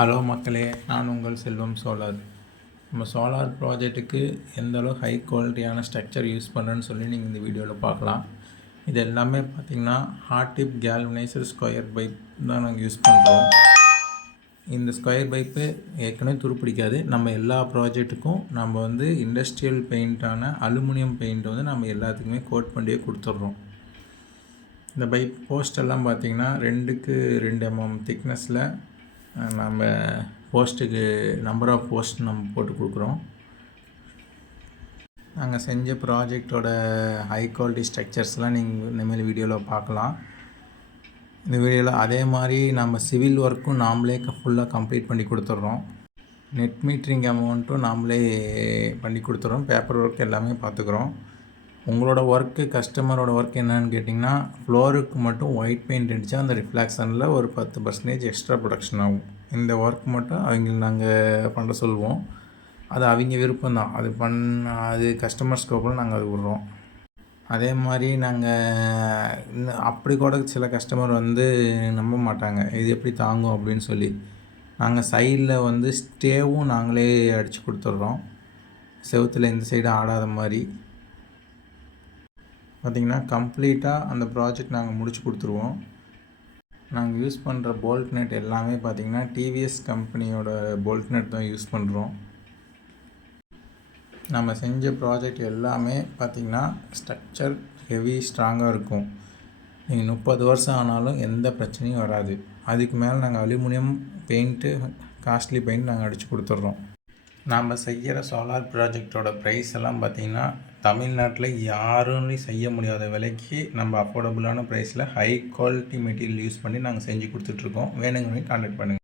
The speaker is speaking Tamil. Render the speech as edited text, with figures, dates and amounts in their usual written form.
ஹலோ மக்களே, நான் உங்கள் செல்வம் சோலார். நம்ம சோலார் ப்ராஜெக்ட்டுக்கு எந்த அளவு ஹை குவாலிட்டியான ஸ்ட்ரக்சர் யூஸ் பண்ணுறேன்னு சொல்லி நீங்கள் இந்த வீடியோவில் பார்க்கலாம். இது எல்லாமே பார்த்திங்கன்னா ஹாட் டிப் கேல்வனைசர் ஸ்கொயர் பைப் தான் நாங்கள் யூஸ் பண்ணுறோம். இந்த ஸ்கொயர் பைப்பு ஏற்கனவே துருப்பிடிக்காது. நம்ம எல்லா ப்ராஜெக்ட்டுக்கும் நம்ம இண்டஸ்ட்ரியல் பெயிண்ட்டான அலுமினியம் பெயிண்ட் நம்ம எல்லாத்துக்குமே கோட் பண்ணியே கொடுத்துட்றோம். இந்த பைப் போஸ்டெல்லாம் பார்த்திங்கன்னா 2க்கு 2 mm திக்னஸில் நம்ம போஸ்ட்டுக்கு நம்பர் ஆஃப் போஸ்ட் நம்ம போட்டு கொடுக்குறோம். நாங்கள் செஞ்ச ப்ராஜெக்டோட ஹை குவாலிட்டி ஸ்ட்ரக்சர்ஸ்லாம் நீங்கள் இனிமேல் வீடியோவில் பார்க்கலாம். இந்த வீடியோவில் அதே மாதிரி நம்ம சிவில் ஒர்க்கும் நாமளே ஃபுல்லாக கம்ப்ளீட் பண்ணி கொடுத்துட்றோம். நெட் மீட்டரிங் அமௌண்ட்டும் நாமளே பண்ணி கொடுத்துட்றோம். பேப்பர் ஒர்க் எல்லாமே பார்த்துக்குறோம். உங்களோட ஒர்க்கு கஸ்டமரோட ஒர்க் என்னன்னு கேட்டிங்கன்னா, ஃப்ளோருக்கு மட்டும் ஒயிட் பெயிண்ட் அடித்தா அந்த ரிஃப்ளாக்ஷனில் ஒரு 10% எக்ஸ்ட்ரா ப்ரொடக்ஷன் ஆகும். இந்த ஒர்க் மட்டும் அவங்க நாங்கள் பண்ண சொல்லுவோம். அது அவங்க விருப்பம்தான். அது கஸ்டமர் ஸ்கோப்பில் நாங்கள் அது விட்றோம். அதே மாதிரி நாங்கள் அப்படி கூட சில கஸ்டமர் நம்ப மாட்டாங்க, இது எப்படி தாங்கும் அப்படின்னு சொல்லி. நாங்கள் சைடில் ஸ்டேவும் நாங்களே அடித்து கொடுத்துட்றோம். செவுத்தில் இந்த சைடு ஆடாத மாதிரி பார்த்திங்கன்னா கம்ப்ளீட்டாக அந்த ப்ராஜெக்ட் நாங்கள் முடிச்சு கொடுத்துருவோம். நாங்கள் யூஸ் பண்ணுற போல்ட் நட் எல்லாமே பார்த்திங்கன்னா டிவிஎஸ் கம்பெனியோட போல்ட் நட் தான் யூஸ் பண்ணுறோம். நம்ம செஞ்ச ப்ராஜெக்ட் எல்லாமே பார்த்திங்கன்னா ஸ்ட்ரக்சர் ஹெவி ஸ்ட்ராங்காக இருக்கும். நீங்கள் 30 வருஷம் ஆனாலும் எந்த பிரச்சனையும் வராது. அதுக்கு மேலே நாங்கள் அலுமினியம் பெயிண்ட்டு, காஸ்ட்லி பெயிண்ட் நாங்கள் அடித்து கொடுத்துட்றோம். நாம் செய்கிற சோலார் ப்ராஜெக்டோட ப்ரைஸ் எல்லாம் பார்த்திங்கன்னா தமிழ்நாட்டில் யாரும் செய்ய முடியாத விலைக்கு நம்ம அஃபோர்டபுளான ப்ரைஸில் ஹை குவாலிட்டி மெட்டீரியல் யூஸ் பண்ணி நாங்கள் செஞ்சு கொடுத்துட்ருக்கோம். வேணுங்கிறவங்க கான்டாக்ட் பண்ணுங்கள்.